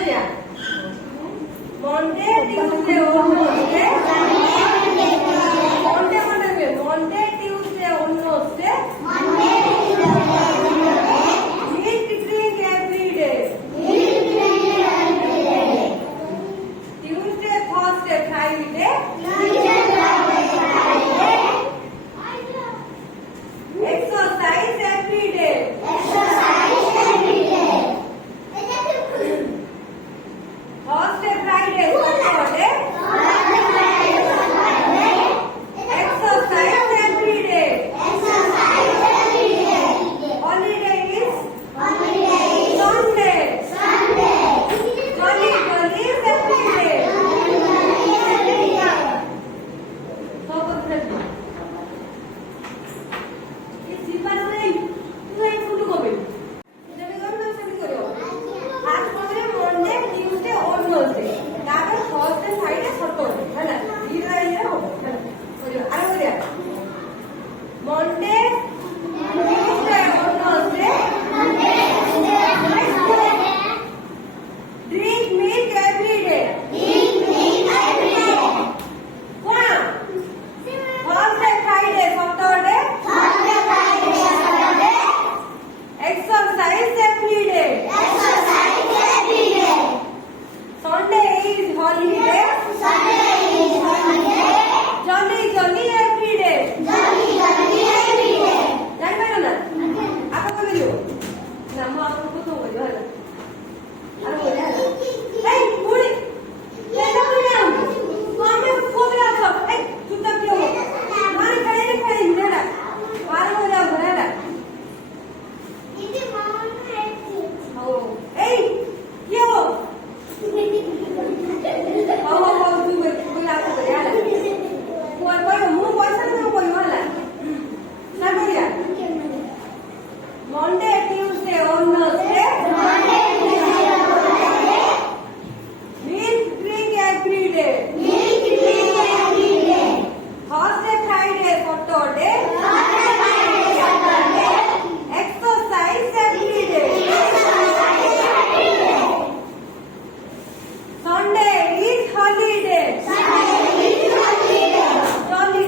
କରିବା Monday Tuesday Wednesday Monday Monday Tuesday Wednesday meet drink every day Tuesday Thursday Friday exercise every day Thursday Friday Saturday exercise every day holiday is Sunday jolly is every day Monday, Tuesday, Wednesday, drink milk every day. Wow. Thursday, Friday, Saturday, exercise every day. Sunday is holiday. Jolly every day. ଜାଣିପାରିଲ ନା ଆଗ କହିଲୁ ନା ମୁଁ ଆପଣଙ୍କୁ ତ କହିବ ହେଲା ଆର କହିଲା ହେଲା ଏଇ ପୁଣି କେଟା ପୁଣି ଆଉ ଆମେ କୋବରା ଅଛ ଏଇ ଚୁପଚାପ କିଏ ହବ ମାରି ଖେଳି ହେଲା ଆର କହିଲା ହେଲା ହଉ ଏଇ କିଏ ହବ ହଉ ତୁ କହିଲା ଆଗ କରିବା ହେଲା କହିବ ମୁଁ ପଇସା ଦେବାକୁ କହିବ ହେଲା ନା କରିବା Monday, Tuesday, Wednesday, meet drink every day. Thursday, Friday, Saturday, exercise every day. Sunday is holiday.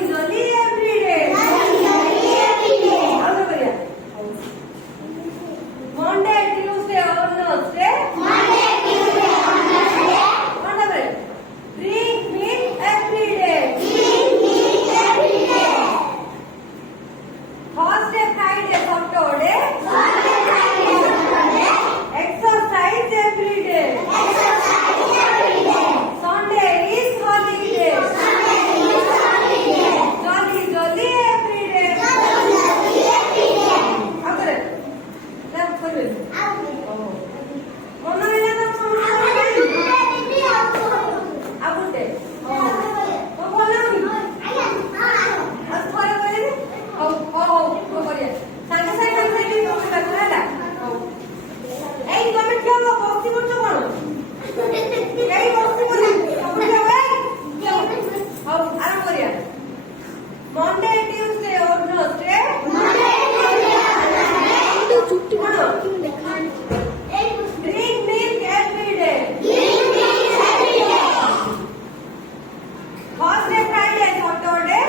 Jolly every day. How to କରିବା Monday, Tuesday, Wednesday. Drink milk every day. Thursday, Friday, Saturday. Exercise every day. Sunday is holiday. Jolly every day. How to Monday, Tuesday, Wednesday. Drink milk every day. Thursday, Friday, Saturday.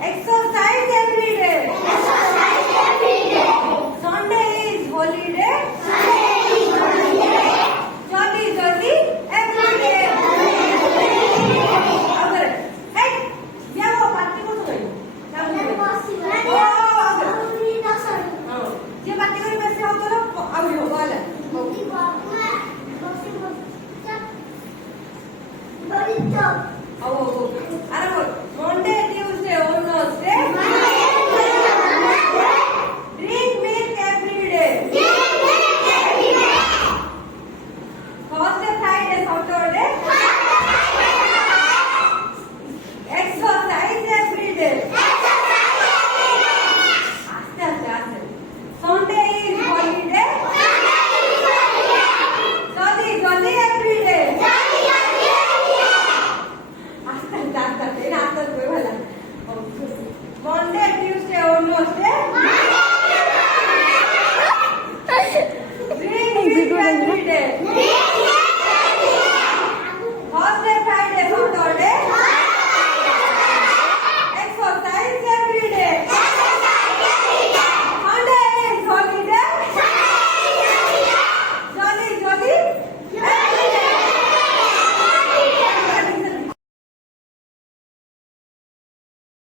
Exercise every day. Sunday is holiday. Jolly every day. Hey, yeah, what party ko to? जे बातें करी वैसे हो तो अब होगा वाला